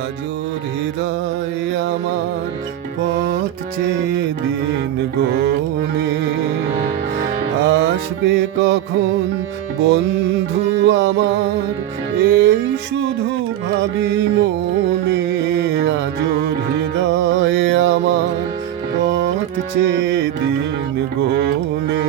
আজর হৃদয় আমার পথ চেয়ে দিন গোনে। আসবে কখন বন্ধু আমার, এই শুধু ভাবি মনে। আজর হৃদয় আমার পথ চেয়ে দিন গোনে।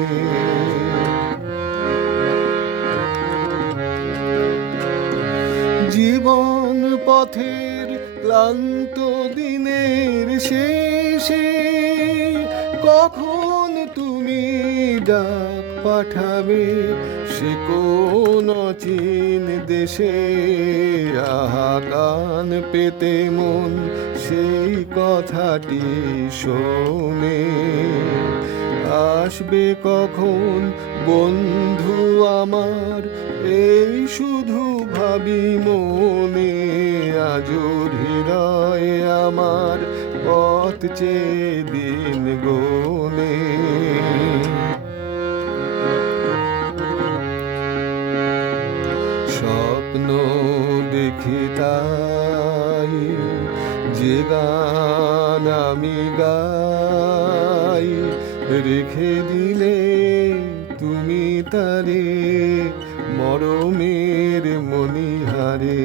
জীবন পথের ক্লান্ত দিনের শেষে কখন তুমি ডাক পাঠাবে, সে কোন অচিন দেশে। আহা কান পেতে মন সেই কথাটি শোনে। আসবে কখন বন্ধু আমার, এই শুধু ভাবি মনে। আজর হৃদয় আমার পথ চেয়ে দিন গোনে। স্বপ্ন দেখি তাই, যে গান আমি গাই, রেখে দিলে তুমি তারে মরমের মণিহারে।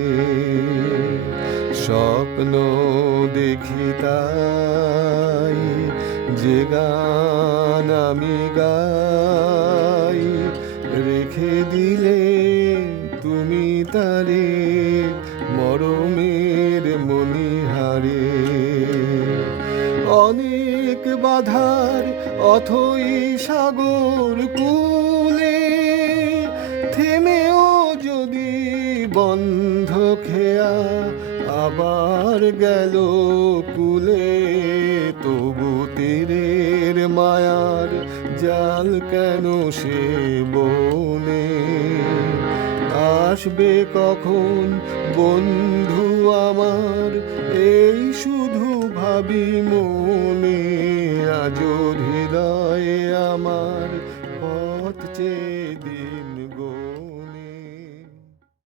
স্বপ্ন দেখি তাই, যে গান আমি গাই, রেখে দিলে তুমি তারে মরমের মণিহারে। অনেক বাধার অথই সাগর কূলে, থেমেও যদি বন্ধ খেয়া আবার গেল কুলে। তবু তীরের মায়ার জাল কেন সে বনে। আসবে কখন বন্ধু আমার, এই শুধু ভাবি মনে। আজর হৃদয়ে আমার পথ চেয়ে